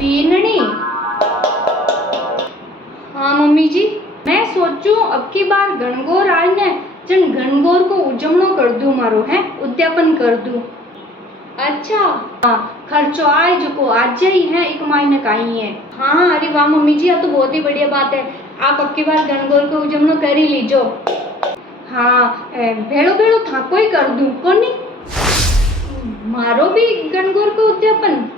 बीननी। हाँ मम्मी जी, मैं सोचूं अब की बार गणगौर आए ने जन गणगौर को उजमणो कर दूं, मारो है उद्यापन कर दूं। अच्छा हाँ, खर्चो आए जो को आज ही है, एक महीने का ही है। हाँ अरे वाह मम्मी जी, यह तो बहुत ही बढ़िया बात है। आप अब की बार गणगौर को उजमणो कर ही लीजो। हाँ भेड़ो भेड़ो था कोई कर दूं कोनी, मारो भी गणगौर को उद्यापन।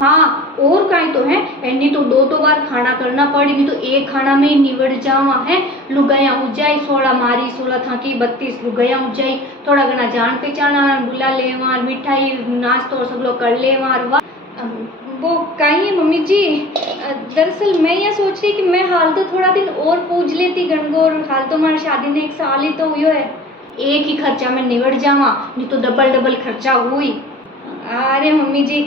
हाँ और कहीं तो है, नहीं तो दो बार खाना करना पड़ी, नहीं तो एक खाना में ही निवड़ जावा है। लुगाया हो जाए 16 मारी 16 था की 32 लुगाया हो जाए, थोड़ा घना जान पहचाना बुला लेवा, मिठाई नाश्तो सब लोग कर लेवा। वो कहीं है मम्मी जी, दरअसल मैं ये सोच रही कि मैं हाल तो थोड़ा दिन और पूज लेती गणगौर, हाल तो हमारी शादी ने 1 साल ही तो हुई है, एक ही खर्चा में निवड़ जावा, नहीं तो डबल खर्चा हुई। अरे मम्मी जी,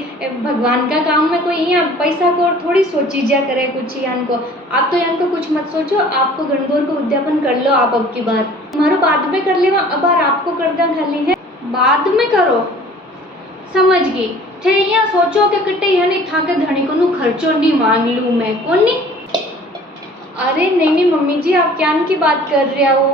भगवान का काम में कोई यहाँ पैसा को थोड़ी सोची जा करे कुछ यान को। आप तो यान को कुछ मत सोचो, आपको गणगौर को उद्यापन कर लो आप अब की बार, हमारो बाद में कर लेवा, अब बार आपको कर दा खाली है, बाद में करो। समझ गई थे, यहाँ सोचो कि कटे यहाँ नहीं था के धनी को नु खर्चो नहीं मांग लूँ मैं कौन नहीं। अरे नहीं मम्मी जी, आप क्या की बात कर रहे हो,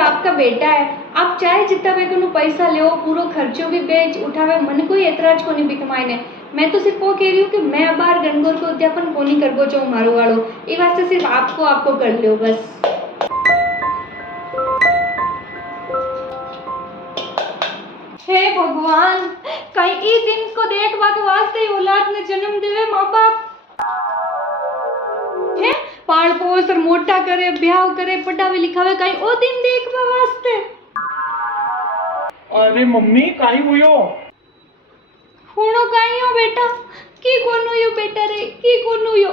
आपका बेटा है, आप चाहे जितना बेको नु पैसा ले पूरा खर्चो भी बेच उठावे, मन कोई एतराज को नहीं बिक मायने। मैं तो सिर्फ वो कह रही हूँ कि मैं बार गणगौर को उद्यापन को नहीं करबो चाहूँ मारो वालो, ये वास्ते सिर्फ आपको कर लो बस। हे भगवान, कहीं ई दिन को देखवा के वास्ते ही औलाद ने जन्म देवे माँ बाप है, पाल पोस और मोटा करे ब्याह करे पढ़ावे लिखावे, कहीं ओ दिन देखवा वास्ते। अरे मम्मी काई हुयो? हुणो काई हो बेटा, की कोन हुयो बेटा रे, की कोन हुयो,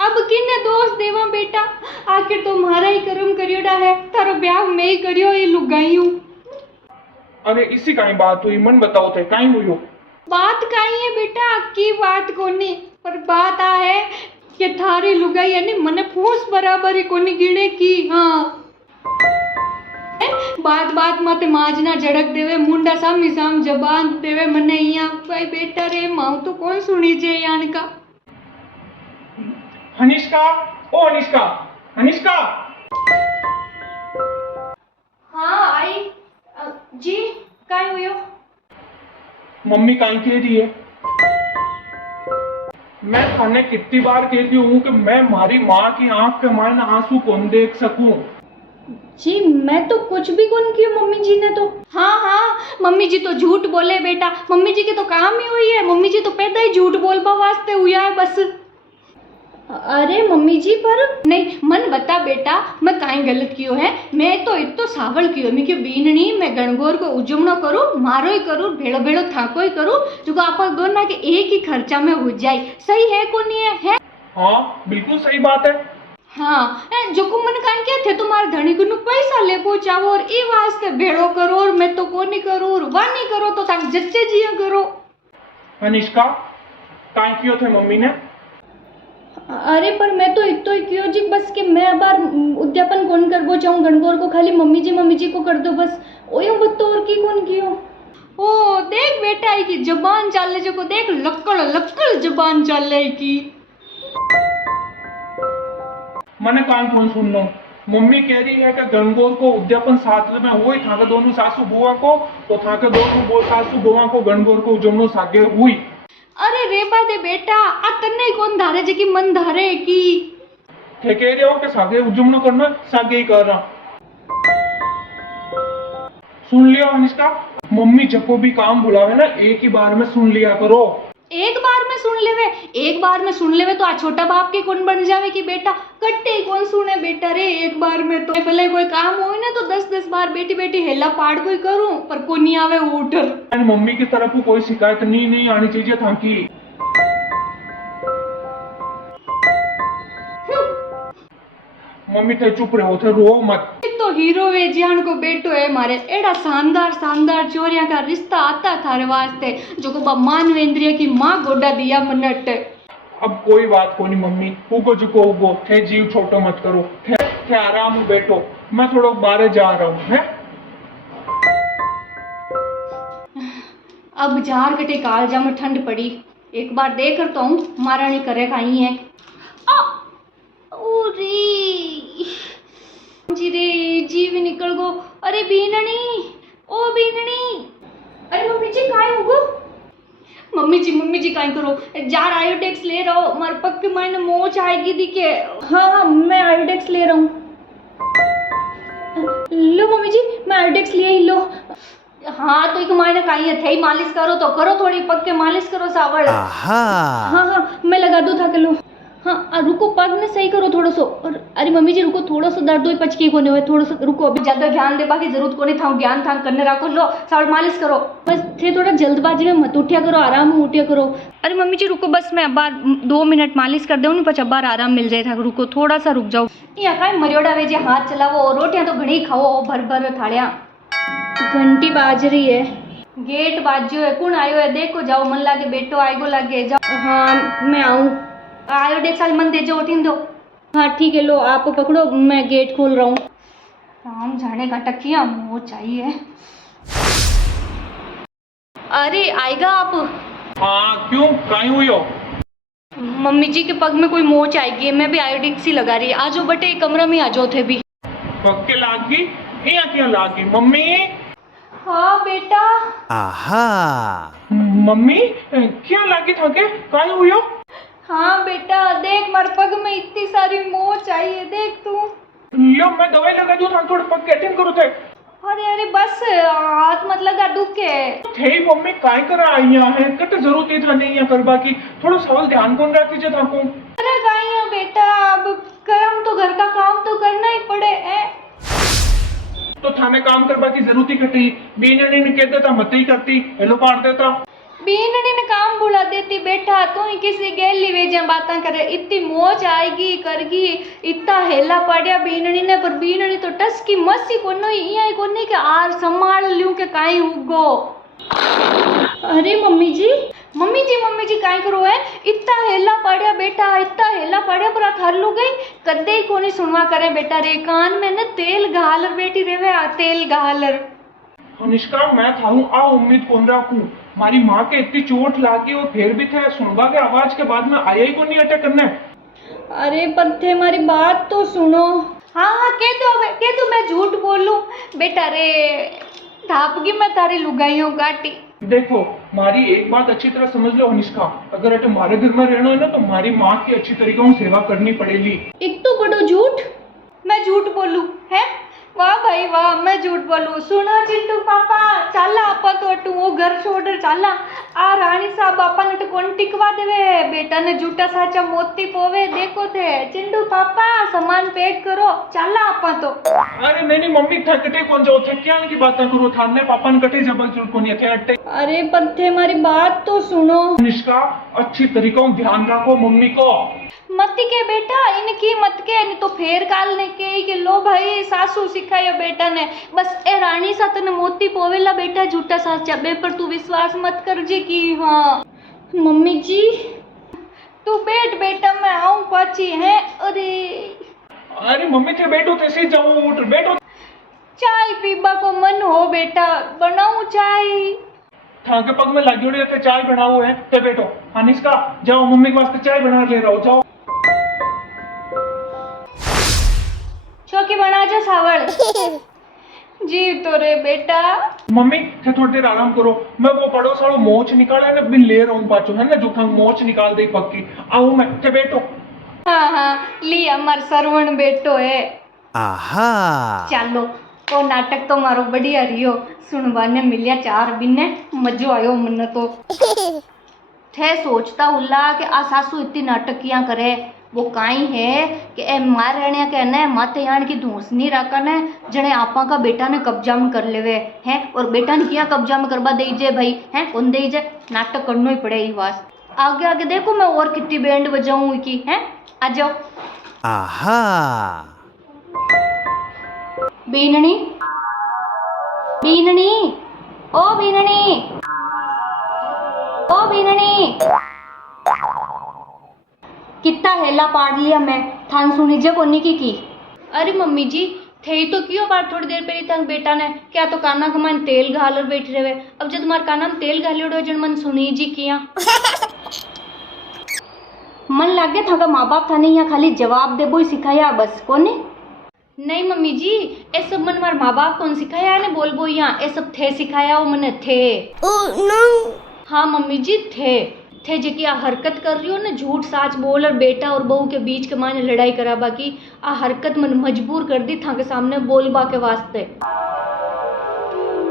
अब किने दोष देवा बेटा, आखिर तो मारा ही कर्म करियोड़ा है, थारो ब्याह मैं ही करियो, ये लुगाई हूँ। अरे इसी काई बात हुई, मन बताओ थे काई हुयो? बात काई है बेटा, की बात कोनी, पर बात आ है कि थारी लुगाई यानी मने फूस बराबर ही कोनी गिने की। हाँ बात माते माजना झड़क देवे, मुंडा सामी साम जबान देवे मने यहाँ, भाई बेटा रे माऊ तो कौन सुनी जे यान का। हनिष्का, ओ हनिष्का, हनिष्का। हाँ आई जी, काय हुयो? मम्मी काई कह रही है? मैं थाने कितनी बार कहती हूँ कि मैं हमारी माँ की आंख के मायने आंसू कौन देख सकूं। जी मैं तो कुछ भी कौन किया मम्मी जी ने तो। हाँ मम्मी जी तो झूठ बोले बेटा, मम्मी जी के तो काम ही हुई है, मम्मी जी तो पैदा ही झूठ बोलबा वास्ते हुआ है बस। अरे मम्मी जी पर नहीं, मन बता बेटा मैं काई गलत कियो है, मैं तो इतो सावल कियो, मैं क्यों बीननी मैं गणगौर को उजमणो करूँ, मारो ही करूँ, भेड़ो भेड़ो थाको ही करूँ, जो आप दोनों के एक ही खर्चा में हो जाए, सही है को नहीं है? हाँ बिल्कुल सही बात है। हाँ जो को मन काई क्या थे तुम्हारे धनी को नु पैसा ले चावो और ई वास्ते भेड़ो करो, और मैं तो को नहीं करूँ और वह नहीं करो तो ताक जच्चे जिया करो। हनिष्का काई कियो थे मम्मी ने? अरे पर मैं तो इतो ही कियो जी बस कि मैं बार उद्यापन कौन करबो चाहूँ गणगौर को, खाली मम्मी जी को कर दो बस, ओयो बत तो और की कौन कियो। ओ देख बेटा आई की जबान चाले जो को देख, लक्कड़ जबान चाले की। मैंने कान कौन सुन लो, मम्मी कह रही है कि गणगौर को उद्यापन साथ में हुई था दोनों सासू बुआ को, तो था के दोनों सासू बुआ को गणगौर को उजमनो सागे हुई। अरे रेबा दे बेटा, आ तन्ने कौन धारे जे की मन धारे की। थे कह रहे हो कि सागे उजमनो करना, सागे ही कर रहा। सुन लिया हनिष्का, मम्मी जब को भी काम बुलावे ना एक ही बार में सुन लिया करो। एक बार में सुन लेवे तो आ छोटा बाप के कौन बन जावे कि बेटा, कट्टे कौन सुने बेटा रे, एक बार में तो भले कोई काम हो ना तो 10 बार बेटी हेला पाड़ कोई करूं, पर को नहीं आवे उठर। मम्मी की तरफ कोई शिकायत नहीं आनी चाहिए था कि मम्मी थे चुप रहो थे, रो मत। तो हीरो वे जान को बेटो है मारे, एड़ा शानदार चोरिया का रिश्ता आता थारे वास्ते जो को मानवेंद्रिय की माँ गोडा दिया मनट। अब कोई बात को नहीं मम्मी, उगो जुको उगो थे, जीव छोटो मत करो, थे आराम में बैठो, मैं थोड़ा बाहर जा रहा हूँ है। अब जार कटे कालजा में ठंड पड़ी, एक बार देख कर तो हूँ महारानी करे कहीं है। जी रे जीव निकल गो। अरे बीननी, ओ बीननी, अरे मम्मी जी काहे हो गो? मम्मी जी काहे करो जार आयोडेक्स ले रहो मार पग के मायने मोच आएगी दिखे। हाँ मैं आयोडेक्स ले रहा हूँ। लो मम्मी जी मैं आयोडेक्स ले ही लो। हाँ तो एक मायने काई है थे मालिश करो तो करो, थोड़ी पग के मालिश करो सावड़। हाँ मैं लगा दूँ था के लो। हाँ रुको पग ने सही करो थोड़ा सो। और अरे मम्मी जी रुको थोड़ा सा दर्द हुई पचकी कोने हुए थोड़ा सा रुको, अभी ज्यादा ध्यान देबा की जरूरत कोनी था, ज्ञान था करने रखो। लो सावड़ मालिश करो बस, थे थोड़ा जल्दबाजी में मत उठिया करो, आराम में उठिया करो। अरे मम्मी जी रुको बस मैं अबार 2 मिनट मालिश कर दूँ पच अबार आराम मिल जाए था, रुको थोड़ा सा रुक जाओ। यहाँ का मरियोड़ा वे जे हाथ चलावो, रोटियां तो घणी खाओ भर भर थालियां। घंटी बाज रही है, गेट बाजो है, कौन आयो है देखो जाओ, मन लागे बेटो आएगो लागे जाओ। हाँ मैं आऊँ, आयो देख साल मन दे जो उठिन दो। हाँ ठीक है लो आप पकड़ो मैं गेट खोल रहा हूँ। राम जाने का टकिया मोह चाहिए। अरे आएगा आप? हाँ क्यों काई हुई हो? मम्मी जी के पग में कोई मोच आएगी, मैं भी आयोडिक्स सी लगा रही है, आजो बटे कमरा में आ जाओ थे भी। पग के लागी यहाँ क्या लागी मम्मी? हाँ बेटा। मम्मी क्या लागी था के काई हुई हो? हाँ बेटा देख मार पग में इतनी सारी मोच आई है देख तू। लो मैं दवाई लगा दूँ थोड़े पग के अटेंड करो थे। अरे बस हाथ मत लगा दुखे। थे मम्मी काय करा आई यहाँ है कट जरूरत ही था नहीं यहाँ करवा की, थोड़ा सवाल ध्यान कौन रखी जे था को। अरे गाइया बेटा अब कर्म तो घर का काम तो करना ही पड़े है। तो थाने काम करवा की जरूरत ही कटी, बीननी ने कह देता मत ही करती हेलो पार देता। बीननी ने काम बुला देती बेटा, तू ही किसी गैली वेजा बातें करे, इतनी मोच आएगी करगी, इतना हेला पड़िया बीननी ने, पर बीननी तो टस की मस्सी को नहीं कोनी के आर संभाल लूं के काई उगो। अरे मम्मी जी काई करो है, इतना हेला पड़िया बेटा, इतना हेला पड़िया पर थर लू गई कदे ही कोनी सुनवा करे बेटा रे, कान में न तेल घालर बेटी रेवे तेल घालर। निष्का मैं था हूँ आ उम्मीद कौन रखूं, मारी माँ के इतनी चोट लागी और फिर भी थे सुनवा के आवाज के बाद में आया ही को नहीं अटैक करने। अरे पर थे हमारी बात तो सुनो। हाँ कह दो मैं झूठ बोलूं बेटा रे, धापगी मैं तारी लुगाइयों काटी। देखो मारी एक बात अच्छी तरह समझ लो निष्का, अगर अटे हमारे घर में रहना है ना तो हमारी माँ की अच्छी तरीके से सेवा करनी पड़ेगी। एक तो बड़ो झूठ, मैं झूठ बोलूं है? वाह भाई वाह मैं झूठ बोलूं। सुनो चिंटू पापा चाला आपा तो अटू वो घर छोड़ चाला, आ रानी साहब आपा ने तो कौन टिकवा देवे, बेटा ने झूठा साचा मोती पोवे देखो थे। चिंटू पापा सामान पैक करो चाला आपा तो। अरे नहीं मम्मी था कटे कौन जाओ थे क्या की बातें करो, थाने पापा ने कटे जब जरूर को नहीं थे अट्टे। अरे पर थे हमारी बात तो सुनो। निष्का अच्छी तरीकों ध्यान रखो मम्मी को। मत के बेटा इनकी मत के, नहीं तो फेर काल ने के लो भाई सासू सिखाया बेटा ने, बस ए रानी सा तने मोती पोवेला बेटा झूठा साचा बे पर तू विश्वास मत कर जी की। हाँ मम्मी जी तू बैठ बेटा मैं आऊं पाची है। अरे मम्मी थे बैठो थे सी जाओ उठ बैठो। चाय पीबा को मन हो बेटा बनाऊं चाय? था के पग में लगी उड़ी रहते चाय बनाओ है ते बैठो। हाँ निष्का जाओ मम्मी के वास्ते चाय बना ले रहा हो जाओ। चौकी बना जा सावड़। जी तो रे बेटा। मम्मी थे थोड़ी देर आराम करो, मैं वो पड़ोस वालों मोच निकाला ना बिन ले रहा हूँ पाचो है ना, जो था मोच निकाल दे पक्की आऊ मैं थे बैठो। हाँ लिया मार सरवण बेटो है। चलो वो नाटक तो मारो बढ़िया रियो, सुनवा ने मिलिया 4 बिन्ने मजो आयो मन तो। थे सोचता उल्ला के आ सासू इतनी नाटकियां करे, वो काई है कि ए मार रहने के न माते यान की धूस नहीं रखा न जने आपा का बेटा ने कब्जा में कर लेवे हैं, और बेटा ने किया कब्जा में करवा दीजे भाई हैं कौन दीजे, नाटक करना ही पड़े वास। आगे आगे देखो मैं और कितनी बैंड बजाऊं की हैं, आ जाओ। बीननी बीननी ओ बीननी ओ बीननी, कितना हेला पाड़ लिया मैं थान सुनी जे कोनी की। अरे मम्मी जी थे तो क्यों बात थोड़ी देर पहले तक बेटा ने क्या तो काना का मन तेल घालर बैठ रहे, अब जब तुम्हारे काना में तेल घालियो जन मन सुनी जी किया। मन लागे थाका माँ बाप थाने यहाँ खाली जवाब दे बोई सिखाया बस कोने? नहीं मम्मी जी, ए सब मन मार माँ बाप कौन सिखाया है ने बोल बो यहाँ, ए सब थे सिखाया वो मने थे। हाँ मम्मी जी थे जे की आ हरकत कर रही हो ना, झूठ साच बोल और बेटा और बहू के बीच के माने लड़ाई कराबा की आ हरकत मन मजबूर कर दी था के सामने बोलबा के वास्ते।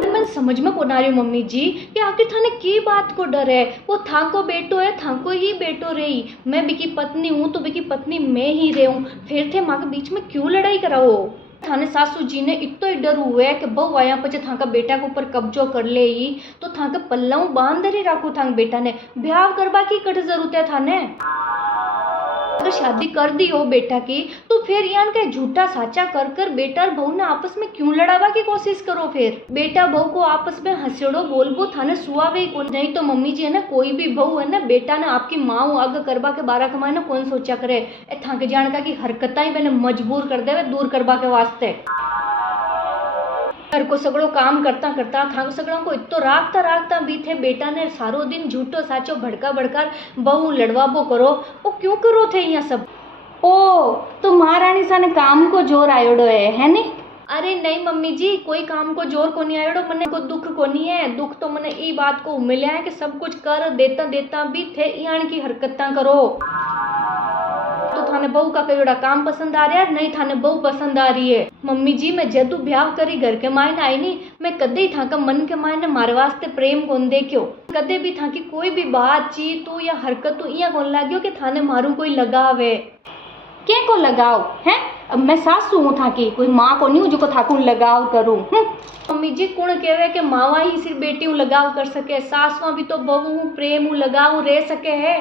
मन समझ में कोना रही मम्मी जी कि आखिर थाने की बात को डर है, वो थाको बेटो है, थाको ही बेटो रही, मैं बिकी पत्नी हूँ तो बिकी पत्नी मैं ही रहूं, फिर थे माँ के बीच में क्यों लड़ाई कराओ? थाने सासू जी ने इतो ही डर हुए कि बहु आया पचे थाका बेटा के ऊपर कब्जो कर ले ही तो थाके पल्लाऊ बांध ही राखू थांग बेटा ने, ब्याह करबा की कट जरूरत है थाने? अगर शादी कर दी हो बेटा की तो फिर यान के झूठा साचा कर कर बेटा और बहू ने आपस में क्यों लड़ावा की कोशिश करो? फिर बेटा बहू को आपस में हंसड़ो बोलबो थाने सुआवे को नहीं तो मम्मी जी है ना, कोई भी बहू है ना बेटा ने आपकी माँ आगे करबा के बारा कमाए ना कौन सोचा करे, ए थाके जान का की हरकत ही मैंने मजबूर कर देवे दूर करबा के वास्ते। घर को सगड़ो काम करता करता थाको सगड़ों को इतो राखता भी थे बेटा ने सारो दिन झूठो साचो भड़का भड़का बहू लड़वाबो करो, वो क्यों करो थे यहाँ सब? ओ तो महारानी साने काम को जोर आयोड़ो है नी? अरे नहीं मम्मी जी, कोई काम को जोर को नहीं आयोड़ो, मने को दुख को नहीं है, दुख तो मने ई बात को मिला है कि सब कुछ कर देता भी थे यान की हरकतां करो। तो थाने बहू का कोई काम पसंद आ रहा है? नहीं थाने बहू पसंद आ रही है। मम्मी जी मैं जदू ब्याह करी घर के मायने आई नी, मैं कदे ही था का मन के मायने मारे वास्ते प्रेम कौन देखियो, कदे भी था की कोई भी बातचीत या हरकत इया कौन लाग्यो कि थाने मारू कोई लगाव है। क्या को लगाव है? अब मैं सासू हूँ था की, कोई माँ को नहीं हूँ जो को थाकू लगाव करूँ। मम्मी जी कौन कहवे कि मावा ही सिर्फ बेटी हूँ लगाव कर सके, सासुआ भी तो बहू हूँ प्रेम हूँ लगाव रह सके है।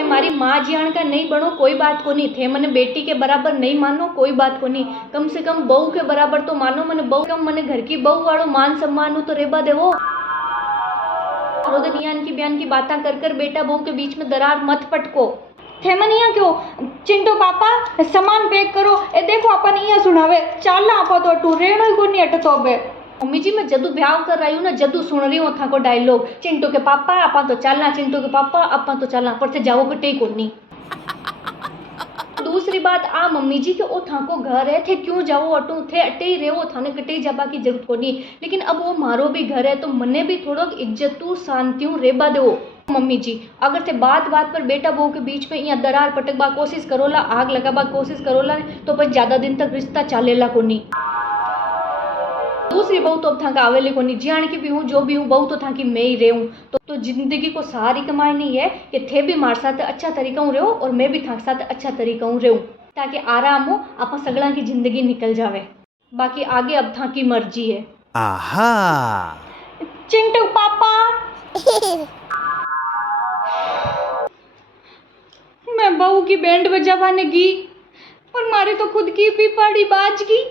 हमारी माँ जियान का नहीं बनो कोई बात को नहीं थे, मैंने बेटी के बराबर नहीं मानो कोई बात को नहीं, कम से कम बहू के बराबर तो मानो, मैंने बहू कम मैंने घर की बहू वालों मान सम्मान तो रेबा देवो। रोदनियान की बयान की बातें कर कर बेटा बहू के बीच में दरार मत पटको। थे मन यहाँ क्यों? चिंटू पापा सामान पैक करो, ए देखो अपन यहाँ सुनावे चालना आपा तो अटू रेणो ही को नहीं अटतो बे। मम्मी जी मैं जदू ब्याह कर रही हूँ ना, जदू सुन रही हूँ था को डायलॉग, चिंटू के पापा आपा तो चलना, चिंटू के पापा आपा तो चलना, पर से जाओ कटे को नहीं। दूसरी बात आ मम्मी जी के ओ था को घर है थे क्यों जाओ अटू थे अटे ही रहो, थाने कटे जाबा की जरूरत को नहीं, लेकिन अब वो मारो भी घर है तो मने भी थोड़ा इज्जतू शांतियों रेबा दो। मम्मी जी अगर थे बात बात पर बेटा बहू के बीच में यहाँ दरार पटकबा कोशिश करोला, आग लगाबा कोशिश करोला तो पर ज्यादा दिन तक रिश्ता चालेला को नहीं। दूसरी बहू तो अब था आवेली को नहीं, जियान की भी हूँ जो भी हूँ बहू तो था कि मैं ही रहूँ, तो जिंदगी को सारी कमाई नहीं है कि थे भी मारे साथ अच्छा तरीका हूँ रहो और मैं भी था साथ अच्छा तरीका हूँ रहूँ, ताकि आराम हो आप सगड़ा की जिंदगी निकल जावे, बाकी आगे अब था की मर्जी है। आहा चिंटू पापा मैं बहू की बैंड बजावाने की और मारे तो खुद की भी पड़ी बाज की।